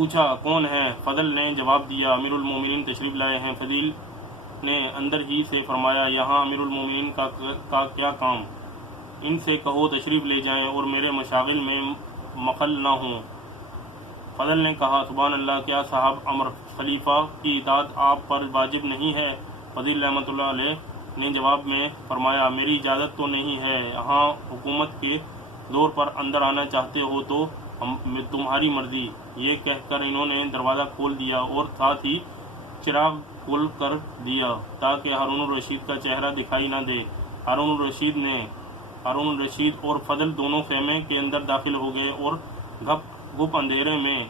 پوچھا کون ہے؟ فضل نے جواب دیا امیر المومنین تشریف لائے ہیں۔ فضیل نے اندر ہی سے فرمایا یہاں امیر المومنین کا کیا کام؟ ان سے کہو تشریف لے جائیں اور میرے مشاغل میں مخل نہ ہوں۔ فضل نے کہا سبحان اللہ، کیا صاحب امر خلیفہ کی اطاعت آپ پر واجب نہیں ہے؟ فضیل رحمۃ اللہ علیہ نے جواب میں فرمایا میری اجازت تو نہیں ہے، یہاں حکومت کے زور پر اندر آنا چاہتے ہو تو تمہاری مرضی۔ یہ کہہ کر انہوں نے دروازہ کھول دیا اور ساتھ ہی چراغ کھول کر دیا تاکہ ہارون الرشید کا چہرہ دکھائی نہ دے۔ ہارون الرشید اور فضل دونوں خیمے کے اندر داخل ہو گئے اور گپ گپ اندھیرے میں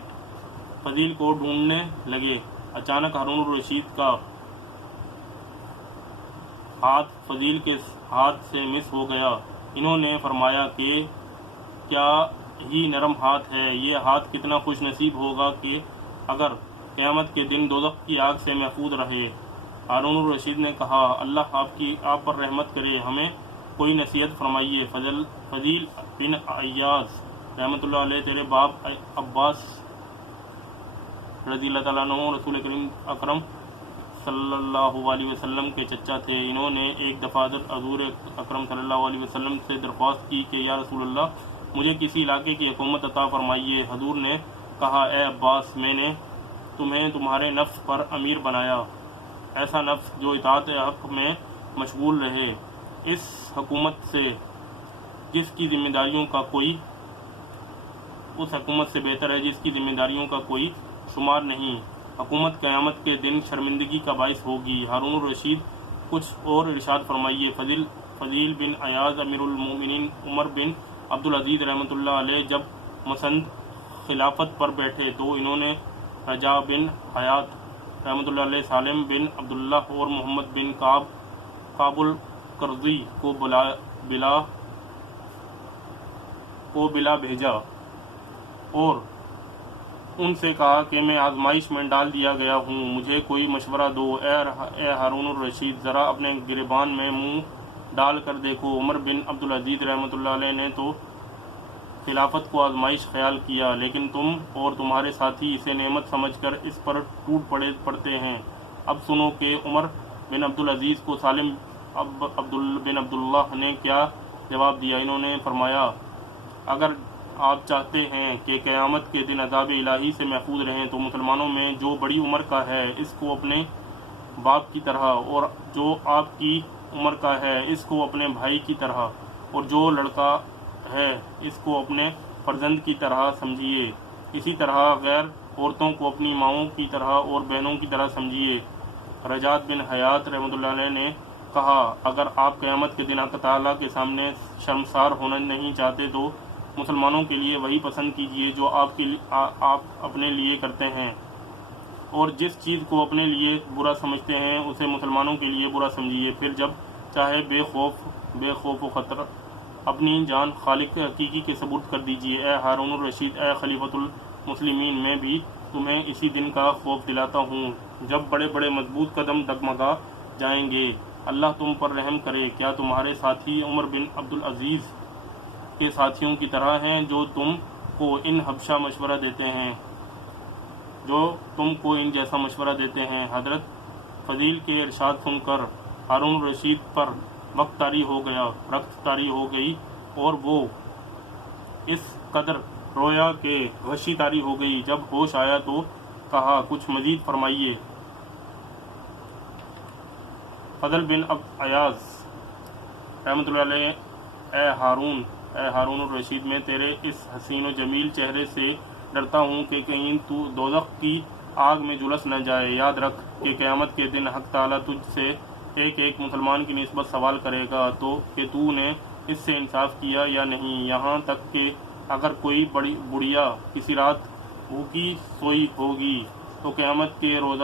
فضیل کو ڈھونڈنے لگے۔ اچانک ہارون الرشید کا ہاتھ فضیل کے ہاتھ سے مس ہو گیا۔ انہوں نے فرمایا کہ کیا ہی نرم ہاتھ ہے، یہ ہاتھ کتنا خوش نصیب ہوگا کہ اگر قیامت کے دن دوزخ کی آگ سے محفوظ رہے۔ ہارون الرشید نے کہا اللہ آپ پر رحمت کرے، ہمیں کوئی نصیحت فرمائیے۔ فضیل بن عیاض رحمۃ اللہ علیہ تیرے باپ عباس رضی اللہ تعالیٰ عنہ رسول کریم اکرم صلی اللہ علیہ وسلم کے چچا تھے۔ انہوں نے ایک دفعہ حضور اکرم صلی اللہ علیہ وسلم سے درخواست کی کہ یا رسول اللہ مجھے کسی علاقے کی حکومت عطا فرمائیے۔ حضور نے کہا اے عباس، میں نے تمہیں تمہارے نفس پر امیر بنایا، ایسا نفس جو اطاعت حق میں مشغول رہے، اس حکومت سے جس کی ذمہ داریوں کا کوئی اس حکومت سے بہتر ہے جس کی ذمہ داریوں کا کوئی شمار نہیں۔ حکومت قیامت کے دن شرمندگی کا باعث ہوگی۔ ہارون الرشید کچھ اور ارشاد فرمائیے۔ فضیل بن عیاض امیر المومنین عمر بن عبدالعزیز رحمۃ اللہ علیہ جب مسند خلافت پر بیٹھے تو انہوں نے رجا بن حیات رحمۃ اللہ علیہ، سالم بن عبداللہ اور محمد بن کعب القرظی کو بلا بھیجا اور ان سے کہا کہ میں آزمائش میں ڈال دیا گیا ہوں، مجھے کوئی مشورہ دو۔ اے ہارون الرشید، ذرا اپنے گریبان میں منہ ڈال کر دیکھو۔ عمر بن عبدالعزیز رحمۃ اللہ علیہ نے تو خلافت کو آزمائش خیال کیا، لیکن تم اور تمہارے ساتھی اسے نعمت سمجھ کر اس پر ٹوٹ پڑتے ہیں۔ اب سنو کہ عمر بن عبدالعزیز کو سالم بن عبداللہ نے کیا جواب دیا۔ انہوں نے فرمایا اگر آپ چاہتے ہیں کہ قیامت کے دن عذاب الہی سے محفوظ رہیں تو مسلمانوں میں جو بڑی عمر کا ہے اس کو اپنے باپ کی طرح، اور جو آپ کی عمر کا ہے اس کو اپنے بھائی کی طرح، اور جو لڑکا ہے اس کو اپنے فرزند کی طرح سمجھیے۔ اسی طرح غیر عورتوں کو اپنی ماؤں کی طرح اور بہنوں کی طرح سمجھیے۔ رجات بن حیات رحمۃ اللہ علیہ نے کہا اگر آپ قیامت کے دن حق تعالیٰ کے سامنے شرمسار ہونا نہیں چاہتے تو مسلمانوں کے لیے وہی پسند کیجیے جو آپ اپنے لیے کرتے ہیں، اور جس چیز کو اپنے لیے برا سمجھتے ہیں اسے مسلمانوں کے لیے برا سمجھیے، پھر جب چاہے بے خوف و خطر اپنی جان خالق حقیقی کے سپرد کر دیجیے۔ اے ہارون الرشید، اے خلیفۃ المسلمین، میں بھی تمہیں اسی دن کا خوف دلاتا ہوں جب بڑے بڑے مضبوط قدم ڈگمگا جائیں گے۔ اللہ تم پر رحم کرے، کیا تمہارے ساتھی عمر بن عبدالعزیز کے ساتھیوں کی طرح ہیں جو تم کو ان جیسا مشورہ دیتے ہیں؟ حضرت فضیل کے ارشاد سن کر ہارون الرشید پر رخت طاری ہو گئی اور وہ اس قدر رویا کہ غشی طاری ہو گئی۔ جب ہوش آیا تو کہا کچھ مزید فرمائیے۔ فضل بن عیاض رحمۃ اللہ علیہ اے ہارون الرشید، میں تیرے اس حسین و جمیل چہرے سے ڈرتا ہوں کہ کہیں تو دوزخ کی آگ میں جھلس نہ جائے۔ یاد رکھ کہ قیامت کے دن حق تعالیٰ تجھ سے ایک ایک مسلمان کی نسبت سوال کرے گا کہ تو نے اس سے انصاف کیا یا نہیں، یہاں تک کہ اگر کوئی بڑھیا کسی رات بھوکی سوئی ہوگی تو قیامت کے روز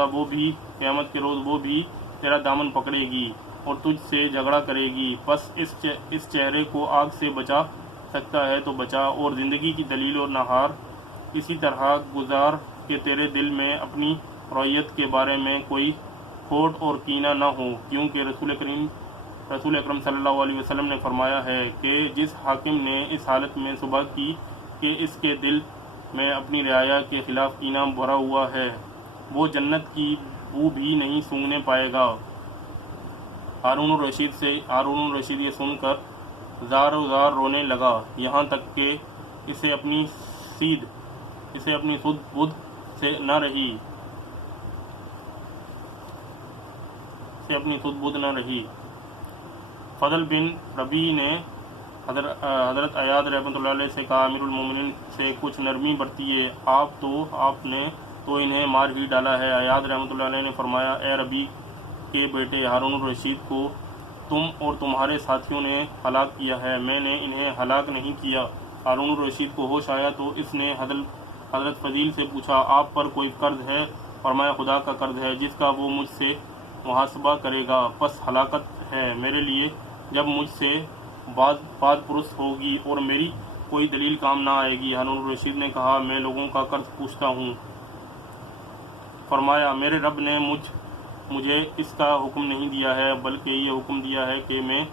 وہ بھی تیرا دامن پکڑے گی اور تجھ سے جھگڑا کرے گی۔ بس اس چہرے کو آگ سے بچا سکتا ہے تو بچا، اور زندگی کی دلیل اور نہار اسی طرح گزار کہ تیرے دل میں اپنی رویت کے بارے میں کوئی کھوٹ اور کینہ نہ ہو، کیونکہ رسول اکرم صلی اللہ علیہ وسلم نے فرمایا ہے کہ جس حاکم نے اس حالت میں صبح کی کہ اس کے دل میں اپنی رعایا کے خلاف کینہ بھرا ہوا ہے، وہ جنت کی بو بھی نہیں سونگھنے پائے گا۔ ہارون الرشید یہ سن کر زار و زار رونے لگا، یہاں تک کہ اسے اپنی سدھ بدھ سے نہ رہی۔ فضل بن ربیع نے حضرت ایاز رحمۃ اللہ علیہ سے کہا، امیر المومنین سے کچھ نرمی برتیے، آپ نے تو انہیں مار ہی ڈالا ہے۔ ایاز رحمۃ اللہ علیہ نے فرمایا، اے ربیع کے بیٹے ہارون الرشید کو تم اور تمہارے ساتھیوں نے ہلاک کیا ہے، میں نے انہیں ہلاک نہیں کیا۔ ہارون الرشید کو ہوش آیا تو اس نے حضرت فضیل سے پوچھا، آپ پر کوئی قرض ہے؟ فرمایا، خدا کا قرض ہے جس کا وہ مجھ سے محاسبہ کرے گا، پس ہلاکت ہے میرے لیے جب مجھ سے بات پرس ہوگی اور میری کوئی دلیل کام نہ آئے گی۔ ہارون الرشید نے کہا، میں لوگوں کا قرض پوچھتا ہوں۔ فرمایا، میرے رب نے مجھے اس کا حکم نہیں دیا ہے، بلکہ یہ حکم دیا ہے کہ میں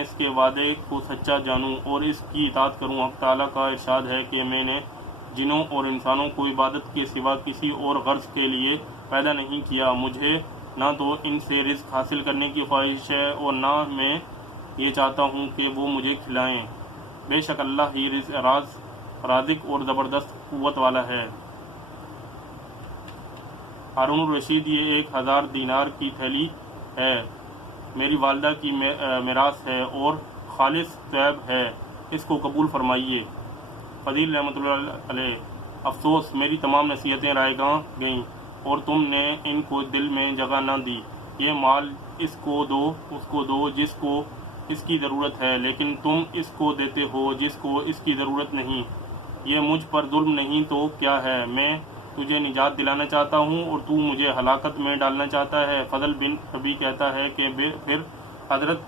اس کے وعدے کو سچا جانوں اور اس کی اطاعت کروں۔ حق تعالیٰ کا ارشاد ہے کہ میں نے جنوں اور انسانوں کو عبادت کے سوا کسی اور غرض کے لیے پیدا نہیں کیا۔ مجھے نہ تو ان سے رزق حاصل کرنے کی خواہش ہے اور نہ میں یہ چاہتا ہوں کہ وہ مجھے کھلائیں۔ بے شک اللہ ہی رازق اور زبردست قوت والا ہے۔ ہارون الرشید، یہ 1000 دینار کی تھیلی ہے، میری والدہ کی میراث ہے اور خالص طیب ہے، اس کو قبول فرمائیے۔ فضیل رحمۃ اللہ علیہ، افسوس میری تمام نصیحتیں رائے گاں گئیں اور تم نے ان کو دل میں جگہ نہ دی۔ یہ مال اس کو دو جس کو اس کی ضرورت ہے، لیکن تم اس کو دیتے ہو جس کو اس کی ضرورت نہیں۔ یہ مجھ پر ظلم نہیں تو کیا ہے؟ میں تجھے نجات دلانا چاہتا ہوں اور تو مجھے ہلاکت میں ڈالنا چاہتا ہے۔ فضل بن ربیع کہتا ہے کہ پھر حضرت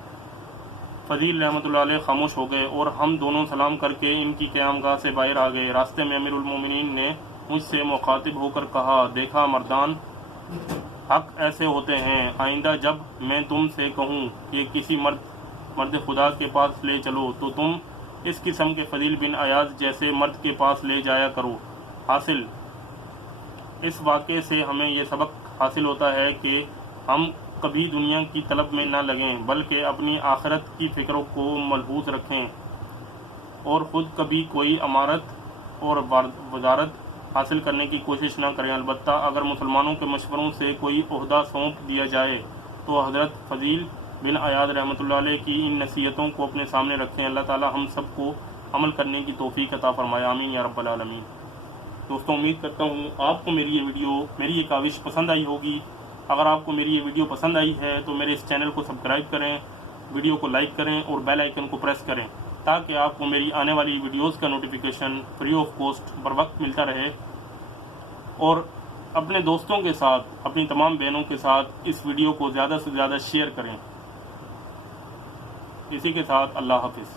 فضیل رحمۃ اللہ علیہ خاموش ہو گئے اور ہم دونوں سلام کر کے ان کی قیام گاہ سے باہر آ گئے۔ راستے میں امیر المومنین نے مجھ سے مخاطب ہو کر کہا، دیکھا مردان حق ایسے ہوتے ہیں، آئندہ جب میں تم سے کہوں کہ کسی مرد خدا کے پاس لے چلو تو تم اس قسم کے فضیل بن ایاز جیسے مرد کے پاس لے جایا کرو۔ حاصل اس واقعے سے ہمیں یہ سبق حاصل ہوتا ہے کہ ہم کبھی دنیا کی طلب میں نہ لگیں بلکہ اپنی آخرت کی فکر کو ملحوظ رکھیں اور خود کبھی کوئی امارت اور وزارت حاصل کرنے کی کوشش نہ کریں۔ البتہ اگر مسلمانوں کے مشوروں سے کوئی عہدہ سونپ دیا جائے تو حضرت فضیل بن ایاز رحمۃ اللہ علیہ کی ان نصیحتوں کو اپنے سامنے رکھیں۔ اللہ تعالی ہم سب کو عمل کرنے کی توفیق عطا فرمائے، آمین یا رب العالمین۔ دوستوں، امید کرتا ہوں آپ کو میری یہ کاوش پسند آئی ہوگی۔ اگر آپ کو میری یہ ویڈیو پسند آئی ہے تو میرے اس چینل کو سبسکرائب کریں، ویڈیو کو لائک کریں اور بیل آئیکن کو پریس کریں تاکہ آپ کو میری آنے والی ویڈیوز کا نوٹیفیکیشن فری آف کاسٹ بر وقت ملتا رہے، اور اپنے دوستوں کے ساتھ، اپنی تمام بہنوں کے ساتھ اس ویڈیو کو زیادہ سے زیادہ شیئر کریں۔ اسی کے ساتھ اللہ حافظ۔